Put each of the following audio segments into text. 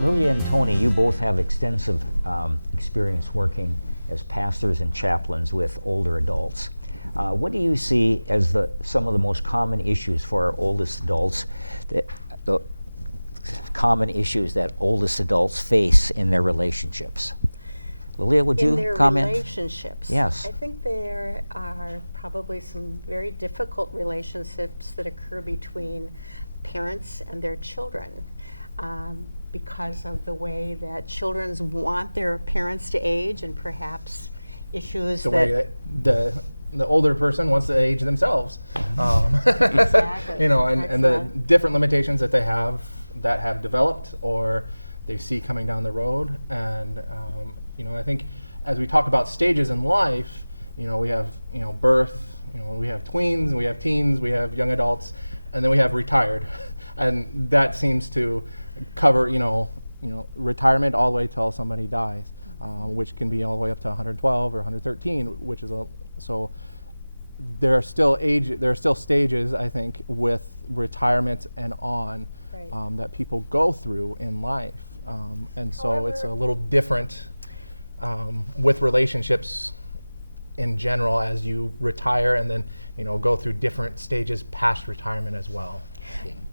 Lily and Tony, you both have extensive experience working as pastors and chaplains with older adults. What do you see as some of the most common issues for our oldest adults, the common issues that oldest adults face in their relationships? Lilia, would you comment? In their relationships? Yes. I think there are probably some very difficult relationships that occur between parents and their children. Because of the way that children want their parents to age, and perhaps issues the way that the older person wants to age themselves. Exactly. And the different limitations that they have that have developed or they see coming down the road. And I think as we talk about stages in life, we have birth, we have tweens, we have teens, we have young adults, and then we have retired, and that seems to cover retirement all the way till somebody dies, which can be all the way up to 112 or 113, which is so. There are still stages, I think, with retirement and on, right, that people go through in life, and so However, it's a little different with relationships in general as you retire, and then go through different stages past retirement as well.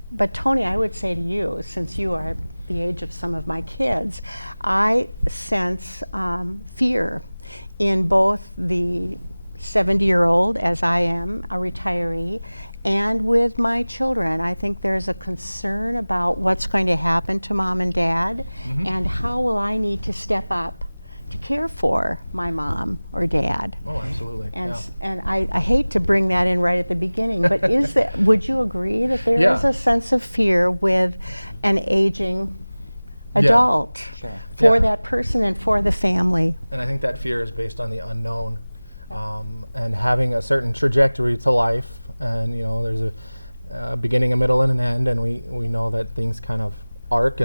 But Tony, I would say to you, since you are the age of some of my kids, I sense fear in both the 70-year-old, as I am, a retiree, and with my children. I think there's a concern about what's going to happen to mom and dad, and how will I need to step up to care for my mom or dad. Oh, absolutely. And I hate to bring that in right at the beginning, but would you agree that there is a sense of fear with an aging adult for that person and for the family? And I think that fear is based on the unknown, and having a certain trajectory to life. And there's a beginning, a middle, and an end, and we know that things kind of arc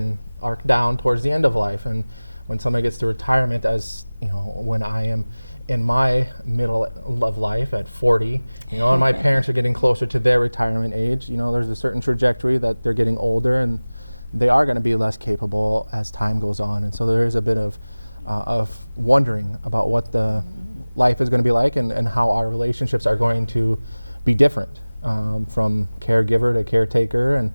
down towards the end of life. And when somebody gets to retirement, as when I am in my middle of life at 40, and my parents are getting closer to their retirement age, there's a certain trajectory that they're getting older, and they are going to be less capable as time goes on. And so there is a bit of wondering about what the life is going to be like, and how our relationships are going to be different, from caregiver to caretaker, and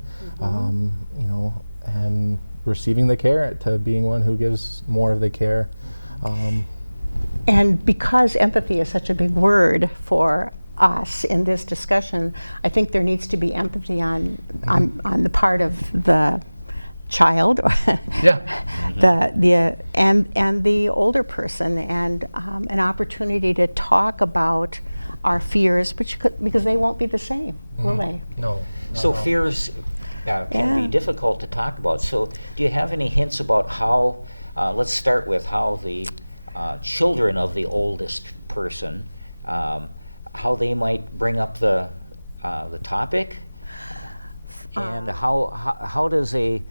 and receiving the care to being one who gives more of the care. And because empathy is such a big word for us in this discussion, I think there needs to be empathy on the part of the child, and the older person, and an opportunity to talk about our fears, because they won't be the same, will they? No. So fears can be difficult to talk about. So do you have any hints about how, let's start with how the children of the oldest person, how they might bring up the topic, and how does a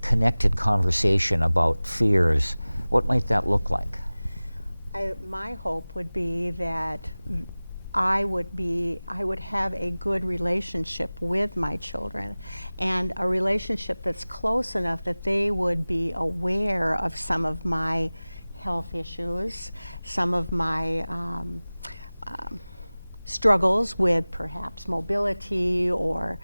connected conversation about fears, what might that look like? My hope would be that I would have a good relationship with my children, and a relationship that's close enough that they would be aware of some of my health issues, some of my struggles with perhaps mobility or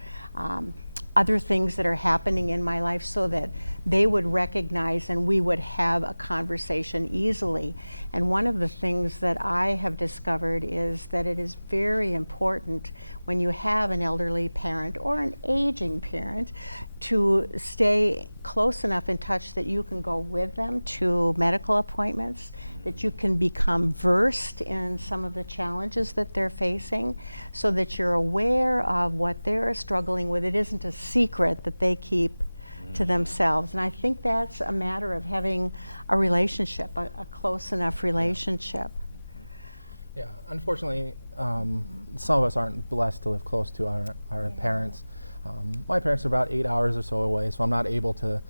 other things that are happening in my life, so that they would recognize and we would have a conversation easily. And one of the things that I have discovered is that it is very important when you have an elderly parent or an aging parent to stay close enough in touch that you can go with them to medical appointments, that you can become versed in some of the challenges that they're facing, so that you're aware of what they're struggling with. It isn't a secret that they keep to themselves. And I think that's a matter of having a relationship, a close enough relationship. Yeah, unfortunately, some of us aren't blessed to live close to our parents. My parents are about 8 hours or so away, so I'm not able to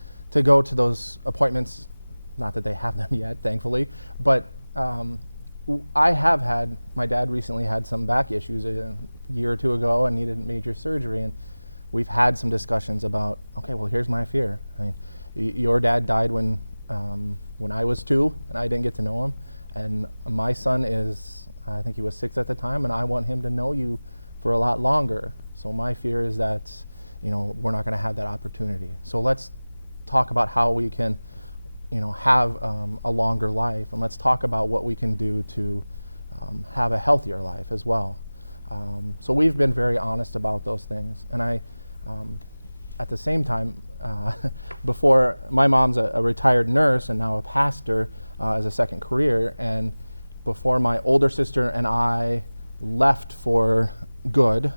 go to those appointments. Not that they have them yet, thankfully, but my dad recently had some back issues a year or two ago and needed major surgery, and we've had some discussions about, okay, well, here's my fear. I mean, your dad died when I was 2 and I didn't get to know him, and my son is, I think he was 6 at the time, and I want him to know you for a lot longer. So my fear is that, we're not going to have that opportunity. So let's talk about how we can, have a longer life, and let's talk about what we can do to have a healthier life as well. So we've been very honest about those things, and I, at the same time, before, my mom's a retired nurse and now a pastor as a second career, and before my older sister and I left for good,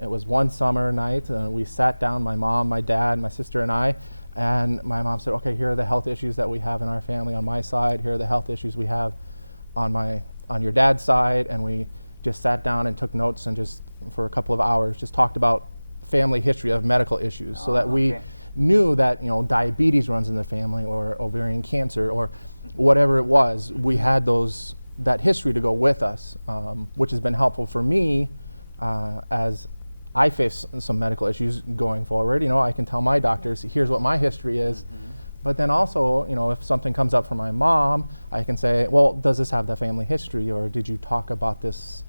it was one summer night, and we sat down, my mom, my dad, my sister and I, and my mom said, okay, here are the health issues that we have in our family on my side, here are the health issues we have on your dad's side, and we just sat down and took notes and just for a couple of hours just talked about family history of medical issues, so that we knew that diabetes runs in the family, or ovarian cancer, or whatever it was. We had that history to go with us, which has been helpful for me as I face some medical issues going forward. I can tell my doctors, here's what my history is. But then also, if something comes up for my mom, I can say, well, does this have the family history, or did you talk about this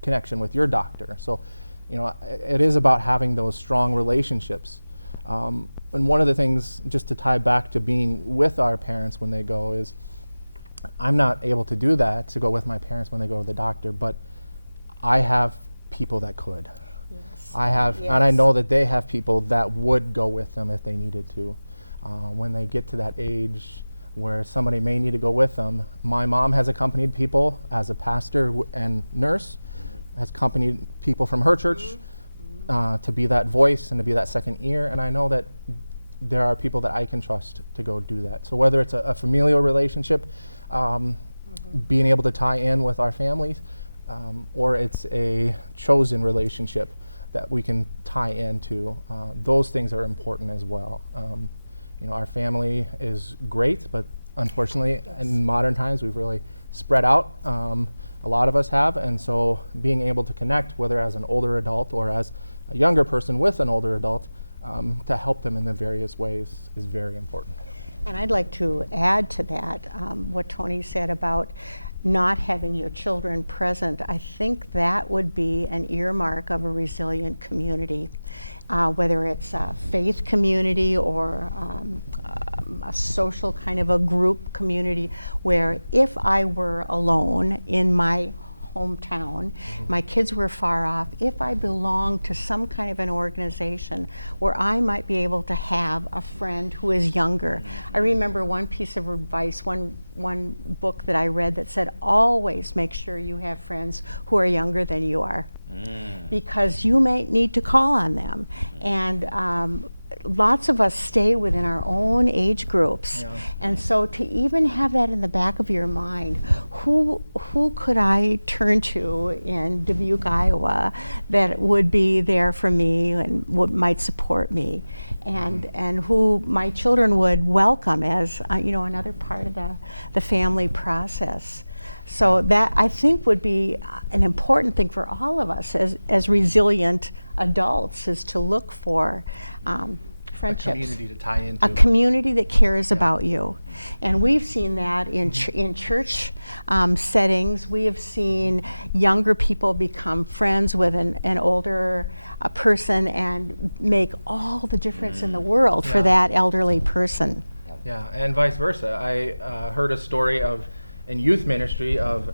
connection with your doctor? So, it is about having those strong relationships. And one of the things, just to tie back to being with our parents when they go, is I'm not able to do that, to go with my parents when they go to the doctor, but I have people that could. Yes. I have, Yes. and I know that they have people that would go with them if they needed to. When they get to that age where somebody may need to go with them. My mom has accompanied people as a pastor and nurse, has accompanied people from her church to be that voice and to be that second ear, and I know that there are people that I can trust to go do that. So whether it's a familial relationship, being able to tie in with our families, or it's a chosen relationship that we can tie into, those things are important as well. Our family is great, but unfortunately, in modern times, we've really spread out. A lot of us have, and so being able to connect, whether as an older adult or as a younger person with an older adult, to help them in the various ways is very important. And I'd like to add to that what Tony said about not having your children present. I think that would be an earmark of a resilient community, whether it's a faith community or a social kind of a group community, where if I were alone in my hometown, my kids were far off, if I belonged to some kind of an organization where I might be able to have a friend who is younger. I remember one piece of advice, one book that I read that said, always make sure you have friends who are younger than you are, because you may need to call on them. And lots of us stay within our own age groups. Yeah. And so to even have that in the back of your mind, who could I turn to in Dubuque, Iowa, that would be there for me and might support me, and who my children would welcome as another part of the family process. So that, I think, would be an important thing for all of us as resilient adults, is to look for friendships. A community to tie into. A community that cares about you. And we've seen that in church settings. We have seen younger people become friends with an older person and make all the difference in the world for that elderly person. Yeah, and vice versa. I heard a story in youth ministry of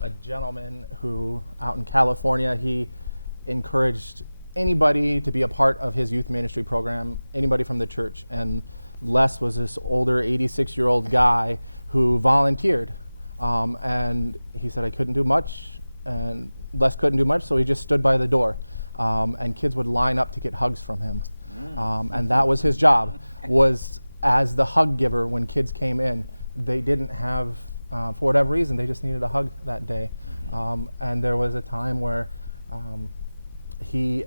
a gentleman who, out in California, he encouraged anybody to be a part of his youth ministry program, anybody from the church. And Les was this older 86-year-old guy who volunteered. And he said, I couldn't do much, and Les couldn't do much, so he just stood by the door. And kids would line up to get hugs from him. And that was his job, was as the hug giver when kids came in. They didn't have, for whatever reason, they just needed a hug that day. And there was a time where he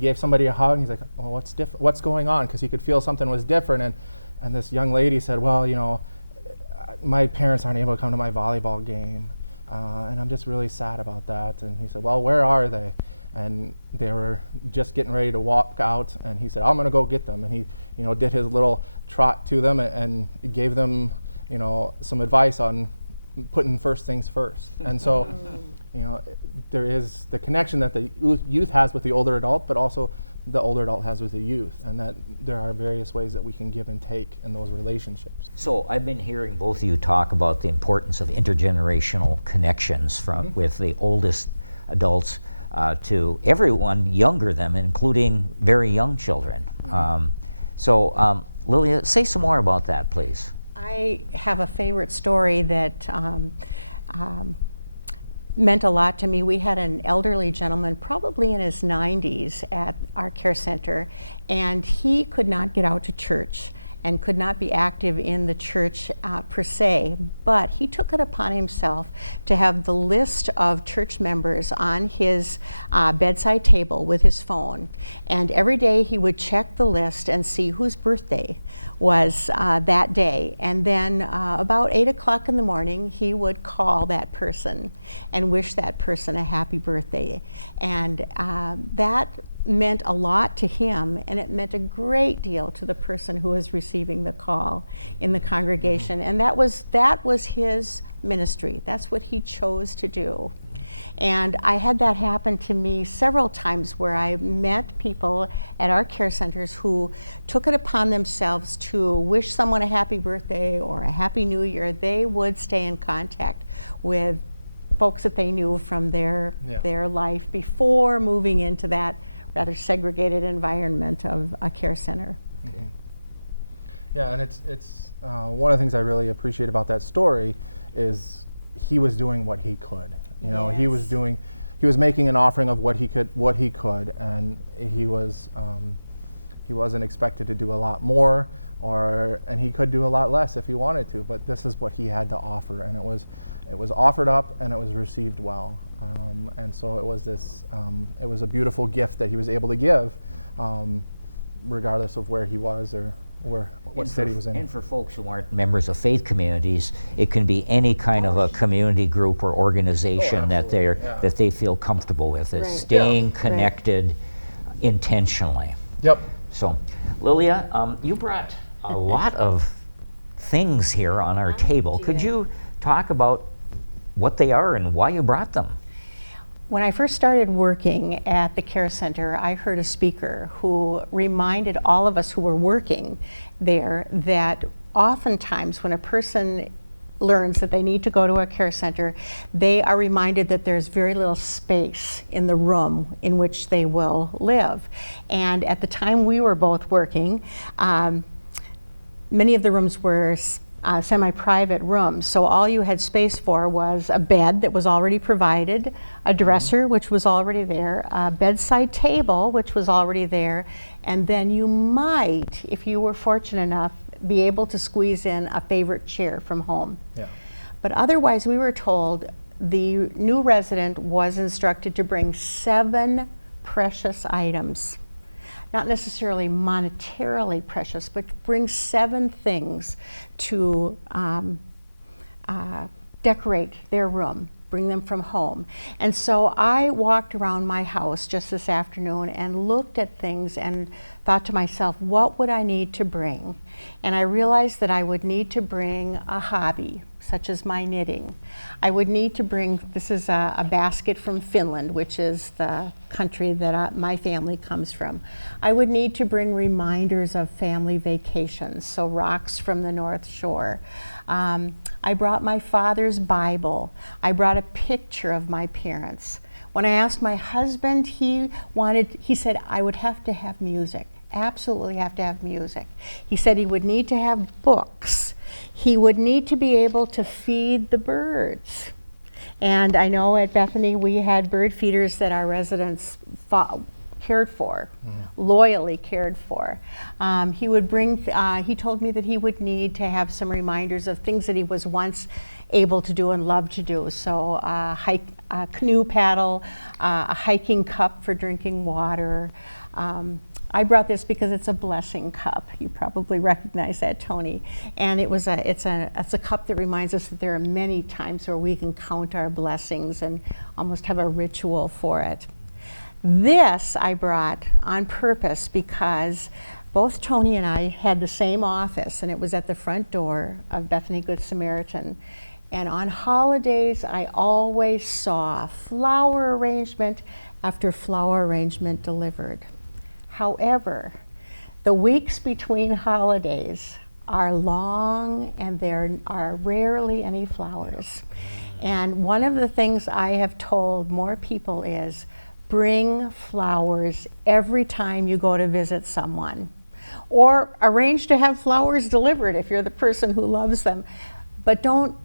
gave somebody a hug, and he's like, well, what's different? What's going on? Because he could feel something was different. And this young lady said, well, my parents aren't able to come to my volleyball game, and I'm just really sad about that. And he said, well, where are they? and they were just getting ready to walk out, and he said, I'm going to go get them. And he, did his little trot to them and gave them, some advice on putting first things first. And so, there is the connection that the youth has with the older adult, but also the older adult has with the youth, and that there are various ways that we can give and take in those relationships. So I've been hearing both of you talk about the importance of intergenerational connections with the oldest adults to everyone younger than them, including very young children. Lilia, say some more about that, please. I have a favorite story that meant a lot to me. We had an elderly gentleman, probably in his 90s, at our care center, and he could not get out to church and could not be active in the church per se, but he took it upon himself to have the list of church members on his bedside table with his phone, and every day he would check the list and see whose birthday was that day, and then about 8 o'clock in the morning he would call that person and wish that person a happy birthday, and that meant a lot to him, and it meant a great deal to the person who was receiving the call in the congregation. And that was his ministry. That's what he chose to do. And I had that happen to me several times, where I met people at our care centers who took it upon themselves to wish someone a happy birthday or a happy new year. They would stay in contact with folks that they knew from their life before moving into that rather segregated environment of a care center. Mm-hmm. Yeah, and it's one of the things I really appreciate about that story is he was doing what he could. He was making an offering of what he could, and he wasn't expected to do a lot more, and he could do a lot less if he wanted to. But this is what he had to offer, and it was offered up, and it was received well. And so it was it was a beautiful gift that he was able to give, regardless of where he was or what state he was in. And for folks who aren't members of faith communities, it can be any kind of a community group or organization that they feel comfortable with. It's staying connected intentionally. Yep. So, Lilia, you brought a lot of things here on our table. Could you talk about what they are and why you brought them? When I first started working at the care center, I heard a speaker who reminded all of us who were working there that oftentimes when a person learns that they need to go to a care center, they are reminded that there's very little space in the room in which they will live. And at the time we were both working, many of the rooms were semi-private rooms, so all you had space for was a bed that was already provided, a dresser which was already there, a bedside table which was already there, and then you might, if you were fortunate enough, be able to squeeze in a favorite chair from home. Yeah. But otherwise we were told the new resident was instructed to bring 7 precious items. Not necessarily monetarily precious, but bring 7 things to decorate their room, bring them from home. And so I walked around my house just this afternoon and looked at things and thought to myself, what would I need to bring? And I realized that I would need to bring a hobby, such as my knitting. I would need to bring, this is a basket from Finland, which is the country that my family comes from. I would need to bring reminders of family vacations, so rocks from the North Shore. I brought my father's Bible. I brought a picture of my parents. When I asked my husband, he said I would have to have music. Absolutely have to have music. He said he would need to have books. He would need to be able to feed the birds. And I know at Bethany we had bird feeders that our residents cared for, loyally cared for. He would bring, he told me that he would need to have some reminders of things that he was once able to do and loved to do. So a canoe paddle, a hiking cup for drinking water. I brought this because it's a blessing cup. You probably recognize that, Tony. And it's a cup that reminds us that there are many times where we can count our blessings and almost have a ritual for it. This I brought on purpose because both Tony and I had the same office, and it was at the front door of Bethany Good Samaritan. And on holidays, I always saw flower arrangement after flower arrangement delivered. However, the weeks between holidays are long and there are rarely any flowers. And one of the things I have told more people is bring flowers every time you go to visit someone. Or arrange to have flowers delivered if you're the person who loves them. But don't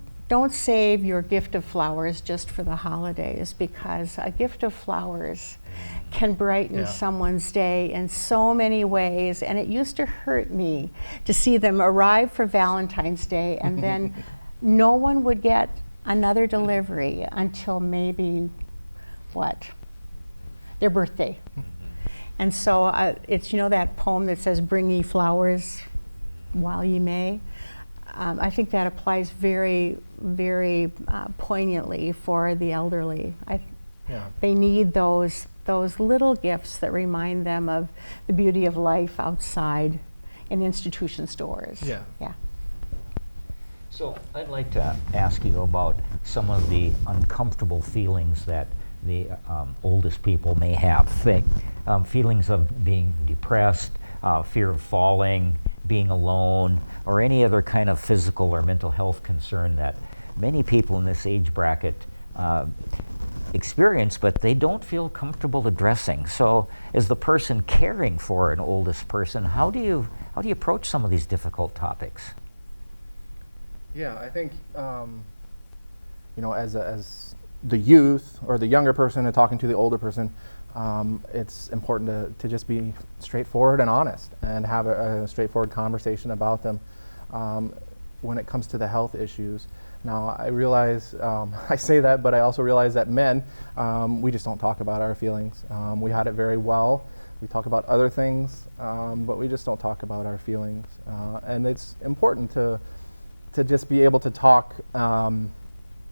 save your gift of flowers just for the holidays, because a gift of flowers can brighten someone's day in so many ways. And it used to hurt me to see them arrive for Valentine's Day and then no one would get another delivery until maybe, their birthday. And so it's, that poem that says, bring ye flowers while ye may. I think that applies very, very poignantly for the elderly. They need those little gifts that remind them of the beauty of life outside in institution stores. Yeah. So I'd like to ask you about some of the uncomfortable feelings that the oldest people may have. Feelings of being depressed, fear of falling, being alone, or any other kind of physical or mental health concern that many people in this age bracket experience, but they don't feel comfortable addressing. So as the person caring for an oldest person, how do you approach some of these difficult topics? Yeah, I think as the youth or the younger person and talking to the older person, it's important to just be straightforward and honest and have a straightforward conversation about them when it comes to the health issues. Now, I realize, I say that, but I also realize that men, we just don't talk about our feelings. We hide it very well. We talk about other things, but we just don't talk about our feelings. And it's important to just be able to talk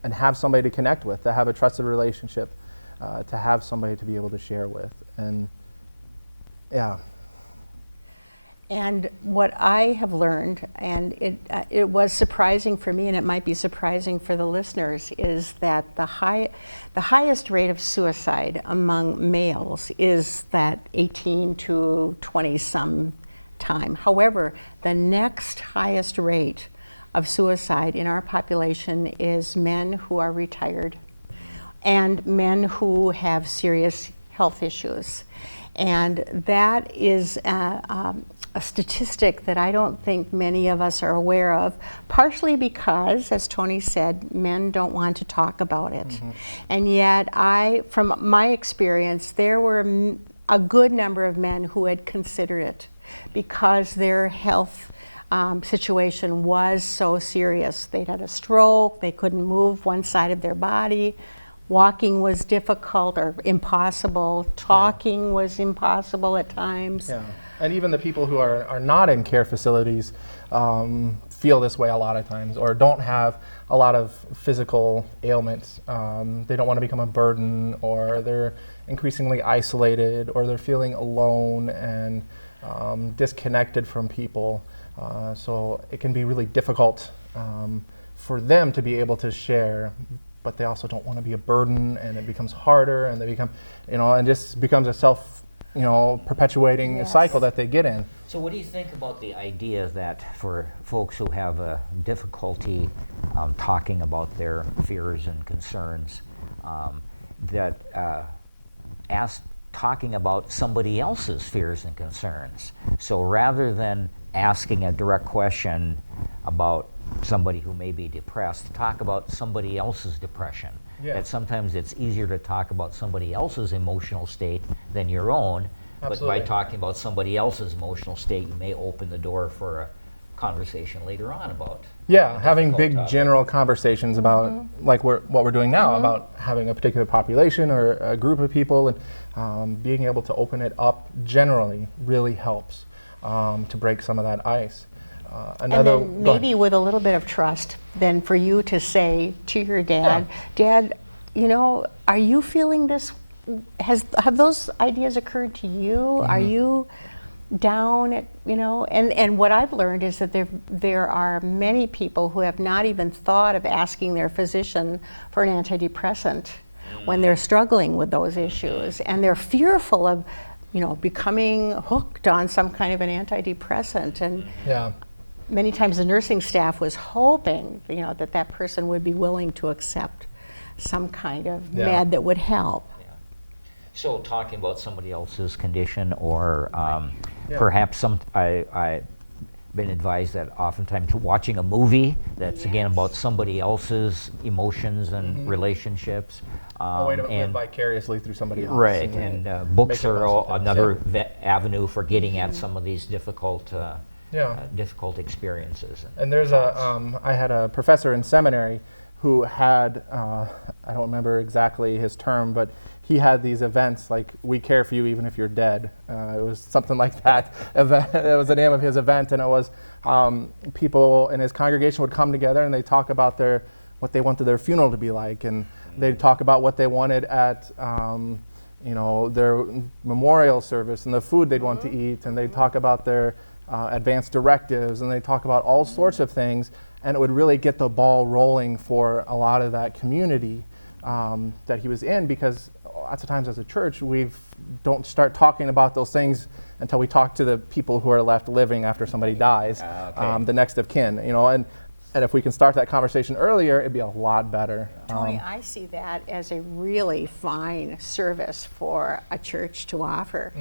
and have somebody to connect with, to have a trusted relationship, to have somebody to be able to share with. And And what I have learned, and it was surprising for me, and it might be surprising for the listeners, is that the highest rate of suicide among males is that 18 to 20 some time. However, the next highest rate of suicide in our population is men who are retired and men who have serious health issues. And that is a statistic that I don't think many of us are aware of, partially because, as Tony said, men don't want to talk about it. Mm-hmm. And yet from my experience, there were a good number of men who had considered it because their health situation was so serious. They'd had a stroke, they couldn't move one side of their body, walking was difficult or impossible, talking was impossible at times. Yeah. And even the people who are not in care facilities feel this way a lot of times, or don't have a lot of physical ailments. They don't want to become a burden, or they're increasingly isolated, or they're feeling alone and disconnected from people. So it can be really difficult for them to be able to share, but they also don't want to be a burden, and it becomes harder, and they become, and just becomes a perpetuating cycle that they get in. So what do you think about the idea that for folks who have a difficulty talking about their fears and concerns, talking about somebody else's fears and concerns? So rather than asking a direct question about somebody who may be depressed, talk about somebody else's depression. Yeah. That sometimes it's easier to talk about somebody else's emotional state than your own. Absolutely. But by talking about somebody else's emotional state, you may open the door for a conversation later on about. Yeah, having big general conversations about like what we're doing now, about having a particular population or a group of people, and being able to open it up generally really helps to break some of that ice. And then maybe with a little bit of trust, then for you to say to your dad, Dad, are you feeling this have those ideas occurred to you? Are you down at, and what I've learned is that there are many people who have not even thought of asking their physician for an antidepressant when they're struggling with those issues, and they're fearful of becoming hooked on some kind of an antidepressant. And Yeah. many times the nursing staff was hoping that person would be willing to accept some kind of med that would help. So talking about somebody else's condition, or perhaps I've been advised that oftentimes watching a movie that's again about somebody else's emotions and relationships. A way to live and vicariously through somebody else. right, and books make it are less intense, another avenue for getting at some of these difficult Yeah. difficult experiences. And there's I had a professor in seminary who had, I don't remember exactly his term, but he had these events like "We care for you even if you're dead." It was something like that. That was the name of his event, and it was people in his congregation would come together and they talk about what they wanted their funeral to be like, and they'd talk about what they wanted at their memorial service and the food they'd want to eat, and they'd talk about their advanced directives, and they'd talk about all sorts of things, and it would really get the ball rolling for a lot of that community that he was in, because lots of times as a church we don't start talking about those things until we talk to the people who are left living after somebody dies, the next of kin, and if we can start that conversation earlier, it'd be a lot better. Tony, I see that as a really fine service for a church to offer,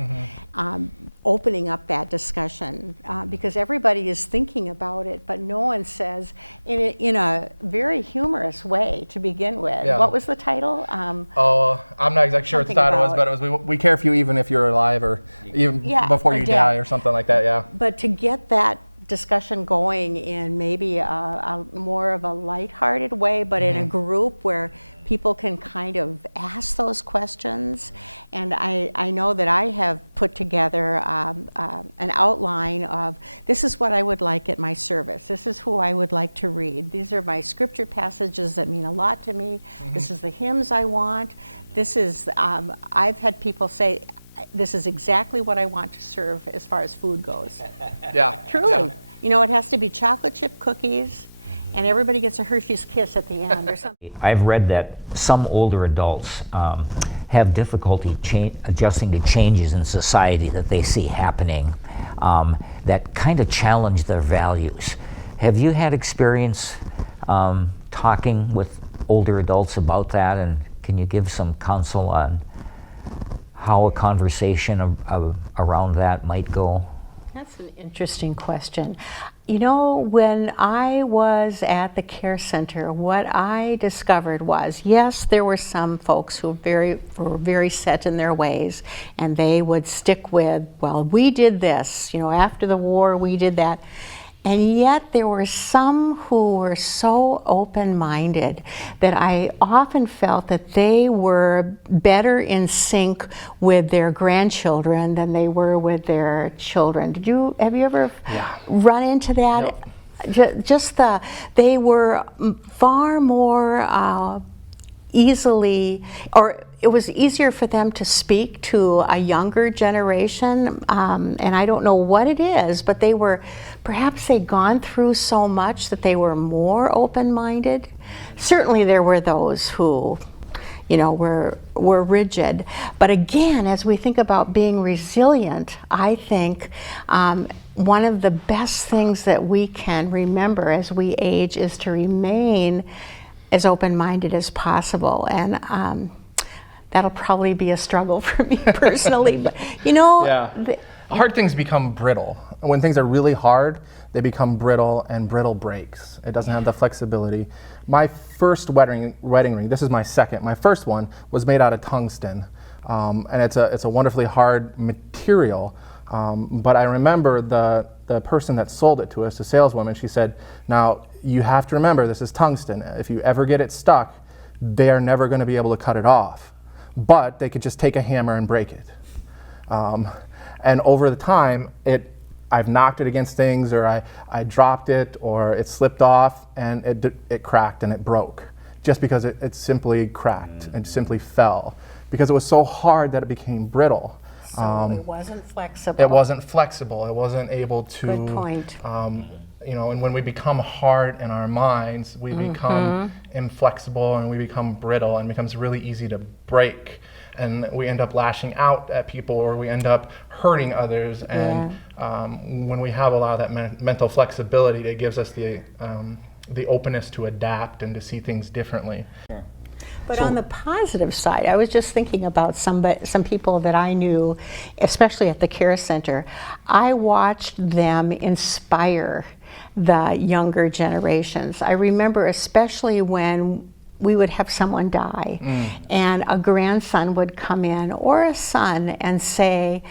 opening up that discussion, because everybody is thinking about it, but no one says in a very humorous way to begin with. Yeah. What was the title? I'm not exactly sure what the Something title was, about- but it was we care for you even if you're alive, or even before or you dead. die, or something like that. Yeah. But to get that discussion going in maybe a more of a lighthearted way, but in a group where people can kind of ask those questions. And I know that I have put together an outline of, this is what I would like at my service. This is who I would like to read. These are my scripture passages that mean a lot to me. This is the hymns I want. This is, I've had people say, this is exactly what I want to serve as far as food goes. Yeah. Truly. Yeah. It has to be chocolate chip cookies, and everybody gets a Hershey's Kiss at the end or something. I've read that some older adults have difficulty adjusting to changes in society that they see happening that kind of challenge their values. Have you had experience talking with older adults about that, and can you give some counsel on how a conversation around that might go? That's an interesting question. When I was at the care center, what I discovered was, yes, there were some folks who were very set in their ways, and they would stick with, well, we did this, after the war we did that. And yet there were some who were so open-minded that I often felt that they were better in sync with their grandchildren than they were with their children. Have you ever run into that? Nope. They were far more easily, or it was easier for them to speak to a younger generation, and I don't know what it is, but perhaps they'd gone through so much that they were more open-minded. Certainly there were those who, were rigid. But again, as we think about being resilient, I think one of the best things that we can remember as we age is to remain as open-minded as possible. And that'll probably be a struggle for me personally, but hard things become brittle. When things are really hard, they become brittle, and brittle breaks. It doesn't have the flexibility. My first wedding ring, this is my second, my first one was made out of tungsten. And it's a wonderfully hard material. But I remember the person that sold it to us, the saleswoman, she said, now you have to remember this is tungsten. If you ever get it stuck, they are never going to be able to cut it off. But they could just take a hammer and break it. And over the time, I've knocked it against things, or I dropped it, or it slipped off, and it cracked and it broke, just because it simply cracked and simply fell. because it was so hard that it became brittle. So it wasn't flexible. It wasn't flexible. It wasn't able to. Good point. You know, and when we become hard in our minds, we become inflexible and we become brittle, and it becomes really easy to break. And we end up lashing out at people, or we end up hurting others. And when we have a lot of that mental flexibility, it gives us the openness to adapt and to see things differently. But on the positive side, I was just thinking about some people that I knew, especially at the care center. I watched them inspire the younger generations. I remember especially when we would have someone die and a grandson would come in, or a son, and say,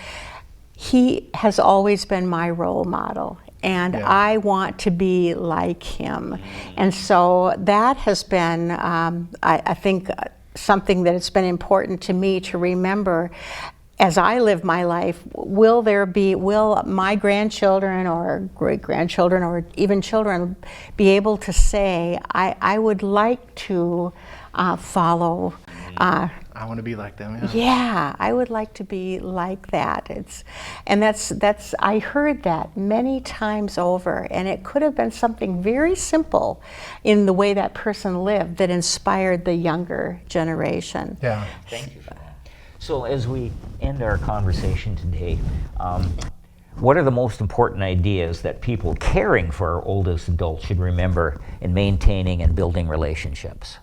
he has always been my role model, and I want to be like him. And so that has been, I think, something that it's been important to me to remember as I live my life. Will my grandchildren or great-grandchildren or even children be able to say, I would like to follow. I want to be like them. Yeah, I would like to be like that. That's I heard that many times over, and it could have been something very simple in the way that person lived that inspired the younger generation. Yeah. Thank you for that. So as we end our conversation today, what are the most important ideas that people caring for our oldest adults should remember in maintaining and building relationships?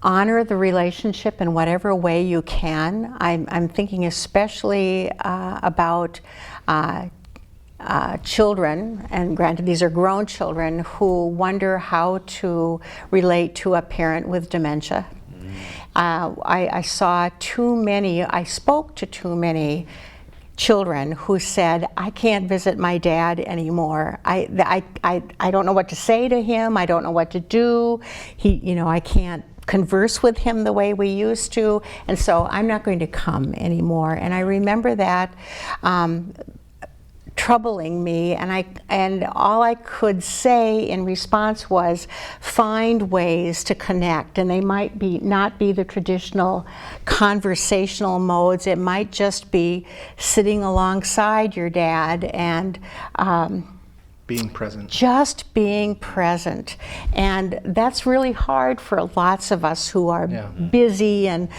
Honor the relationship in whatever way you can. I'm thinking especially about children, and granted these are grown children, who wonder how to relate to a parent with dementia. I spoke to too many children who said, I can't visit my dad anymore. I don't know what to say to him. I don't know what to do. I can't converse with him the way we used to, and so I'm not going to come anymore. And I remember that troubling me, and all I could say in response was, find ways to connect, and they might not be the traditional conversational modes. It might just be sitting alongside your dad and Being present. just being present. And that's really hard for lots of us who are busy and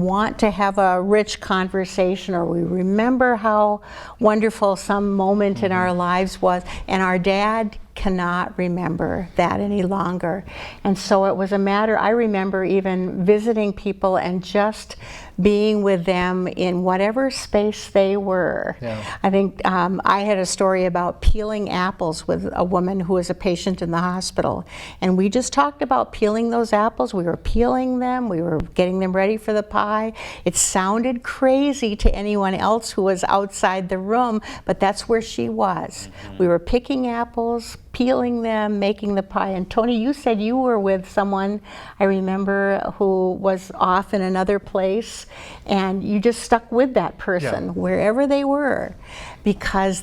want to have a rich conversation, or we remember how wonderful some moment in our lives was, and our dad cannot remember that any longer. And so it was a matter, I remember even visiting people and just being with them in whatever space they were. I think I had a story about peeling apples with a woman who was a patient in the hospital, and we just talked about peeling those apples. We were peeling them, we were getting them ready for the pie. It sounded crazy to anyone else who was outside the room, but that's where she was. We were picking apples, peeling them, making the pie. And Tony, you said you were with someone, I remember, who was off in another place, and you just stuck with that person wherever they were, because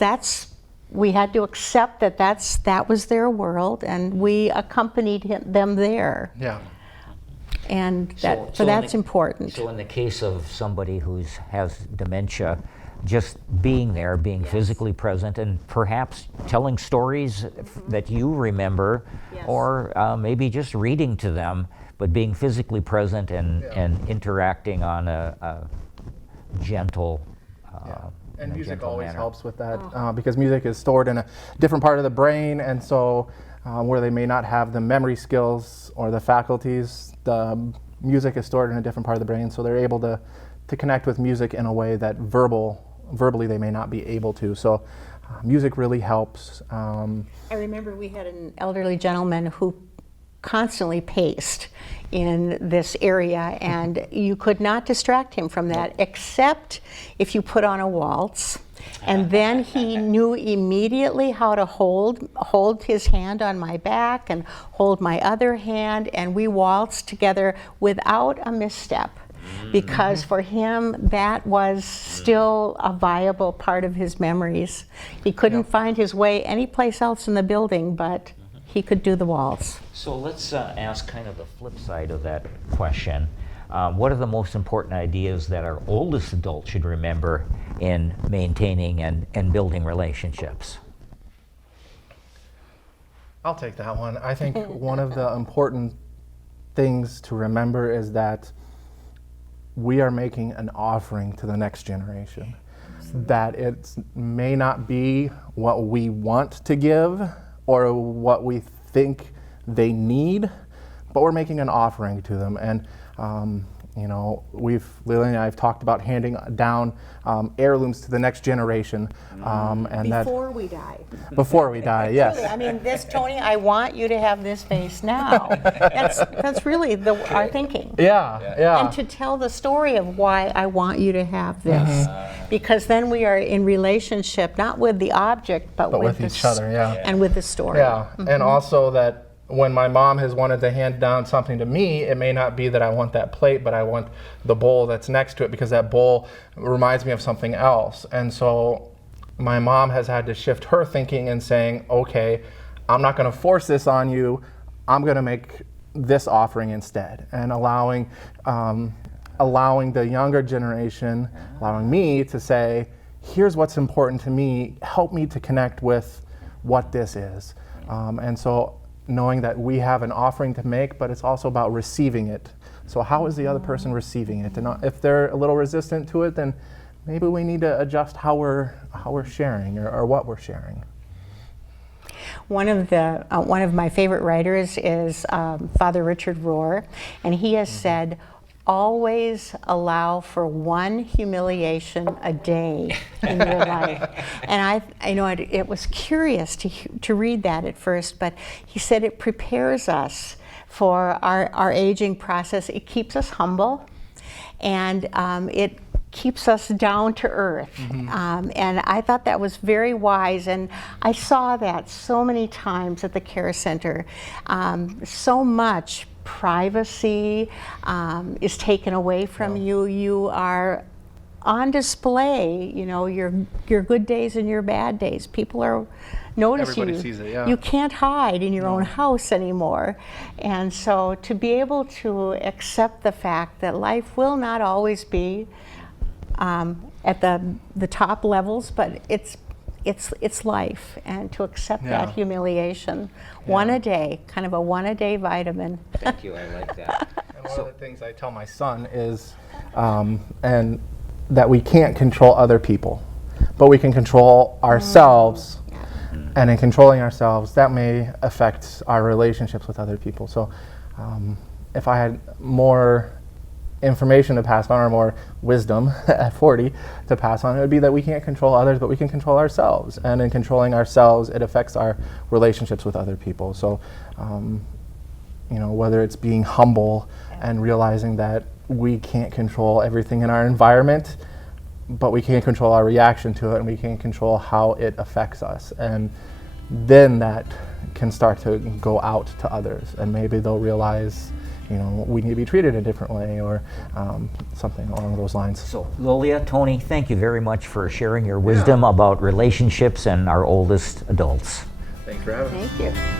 we had to accept that was their world, and we accompanied them there. And that's important. So in the case of somebody who has dementia, just being there, being physically present, and perhaps telling stories that you remember, or maybe just reading to them, but being physically present and interacting on a gentle And music gentle always manner. helps with that, because music is stored in a different part of the brain, and so where they may not have the memory skills or the faculties, the music is stored in a different part of the brain, so they're able to connect with music in a way that verbally they may not be able to. So music really helps. I remember we had an elderly gentleman who constantly paced in this area, and you could not distract him from that, except if you put on a waltz. And then he knew immediately how to hold his hand on my back and hold my other hand, and we waltzed together without a misstep. Because for him, that was still a viable part of his memories. He couldn't find his way anyplace else in the building, but he could do the waltz. So let's ask kind of the flip side of that question. what are the most important ideas that our oldest adults should remember in maintaining and building relationships? I'll take that one. I think one of the important things to remember is that we are making an offering to the next generation. That it may not be what we want to give or what we think they need, but we're making an offering to them. And you know, Lily and I have talked about handing down heirlooms to the next generation. And Before we die. before we die, yes. Really, I mean, this, Tony, I want you to have this face now. That's really our thinking. Yeah. And to tell the story of why I want you to have this. Because then we are in relationship, not with the object, but with each other, yeah. And with the story. Yeah, and also that when my mom has wanted to hand down something to me, it may not be that I want that plate, but I want the bowl that's next to it, because that bowl reminds me of something else. And so my mom has had to shift her thinking and saying, okay, I'm not going to force this on you. I'm going to make this offering instead, and allowing the younger generation, allowing me to say, here's what's important to me. Help me to connect with what this is. And so knowing that we have an offering to make, but it's also about receiving it. So how is the other person receiving it? And if they're a little resistant to it, then maybe we need to adjust how we're sharing or what we're sharing. One of my favorite writers is Father Richard Rohr, and he has said, always allow for one humiliation a day in your life. And I know it was curious to read that at first, but he said it prepares us for our aging process. It keeps us humble, and it keeps us down to earth. And I thought that was very wise, and I saw that so many times at the care center. So much privacy is taken away from you. You are on display, you know, your good days and your bad days. People are notice Everybody you. sees it, yeah. You can't hide in your own house anymore. And so to be able to accept the fact that life will not always be at the top levels, but it's life, and to accept that humiliation, one a day, kind of a one a day vitamin. Thank you, I like that. And one of the things I tell my son is, and that we can't control other people, but we can control ourselves. And in controlling ourselves, that may affect our relationships with other people. So if I had more information to pass on, or more wisdom at 40 to pass on, it would be that we can't control others, but we can control ourselves. And in controlling ourselves, it affects our relationships with other people. So, you know, whether it's being humble and realizing that we can't control everything in our environment, but we can control our reaction to it, and we can control how it affects us. And then that can start to go out to others, and maybe they'll realize, you know, we need to be treated a different way, or something along those lines. So, Lolia, Tony, thank you very much for sharing your wisdom about relationships and our oldest adults. Thanks for having me. Thank you.